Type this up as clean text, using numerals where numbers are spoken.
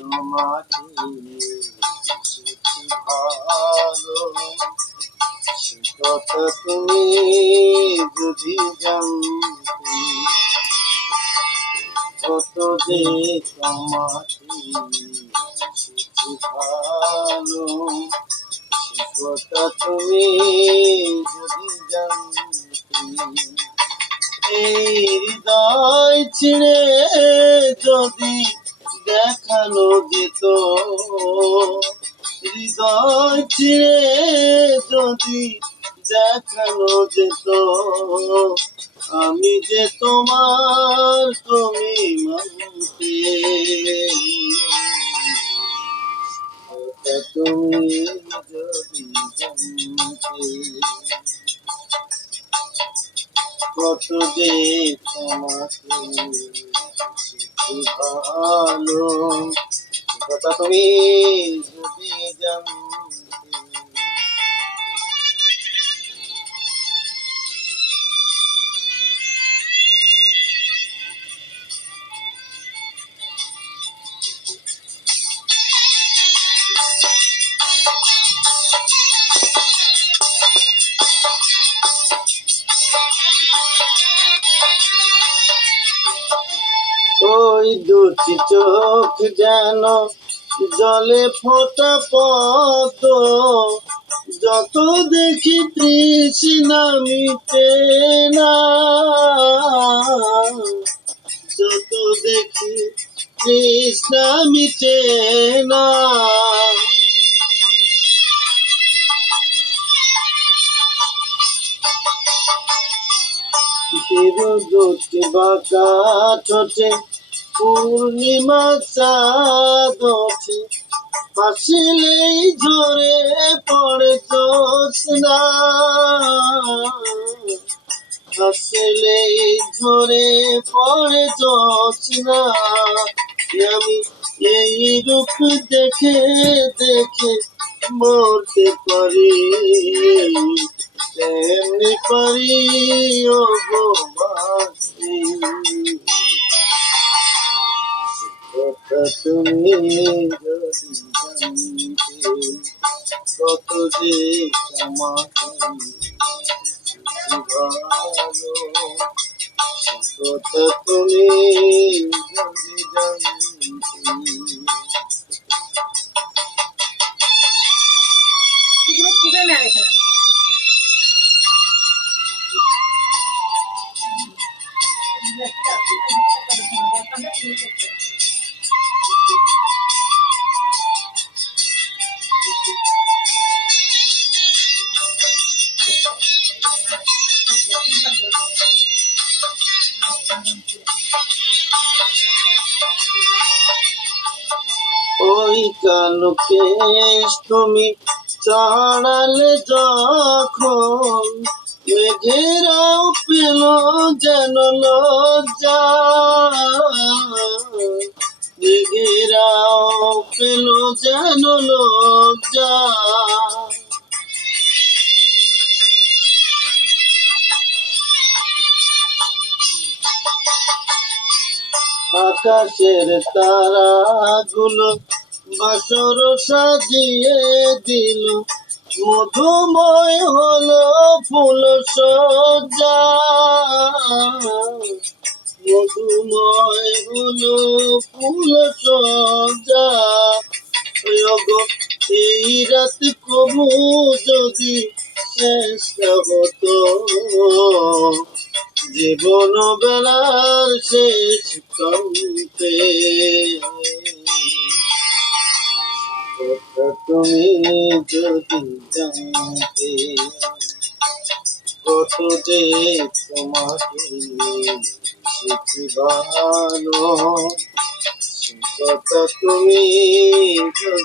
তোমাকে ভালো সে কথা তুমি যদি জানতে কত যে তোমাকে ভালো সে কথা তুমি যদি জানতে এই হৃদয় ছিঁড়ে যদি দেখানো যেত হৃদয় ছিঁড়ে যদি দেখানো যেত আমি যে তোমার তুমি মানতে তুমি যদি জানতে কত যে তোমাকে ভালো কথা তুমি যদি জানতে ওই দুটি চোখ যেন জলে ফোটা পত যত দেখি তৃষ্ণা মিটে না যত দেখি তৃষ্ণা মিটে না দুটি বাঁকা ঠোঁটে পূর্ণিমা চাঁদ ওঠে হাসিলেই ঝরে পড়ে জ্যোৎস্না হাসিলেই ঝরে পড়ে জ্যোৎস্না আমি এই রূপ দেখে দেখে মরতে পারি তেমনি পারি ও গো বাঁচতে কথা তুমি যদি জানতে কত যে তোমাকে ভালো কথা তুমি যদি জানতে ওই কালো কেশ তুমি চড়ালে যখন মেঘেরাও পেল যেন লজ্জা মেঘেরাও পেল যেন লজ্জা আকাশের তারাগুলো বাসর সাজিয়ে দিল মধুময় হলো ফুল সজ্জা মধুময় হলো ফুল সজ্জা এই রাত কবু যদি শেষ হতো জীবন বেলার শেষ প্রান্তে কথা তুমি যদি জানতে কত যে তোমাকে ভালো কথা তুমি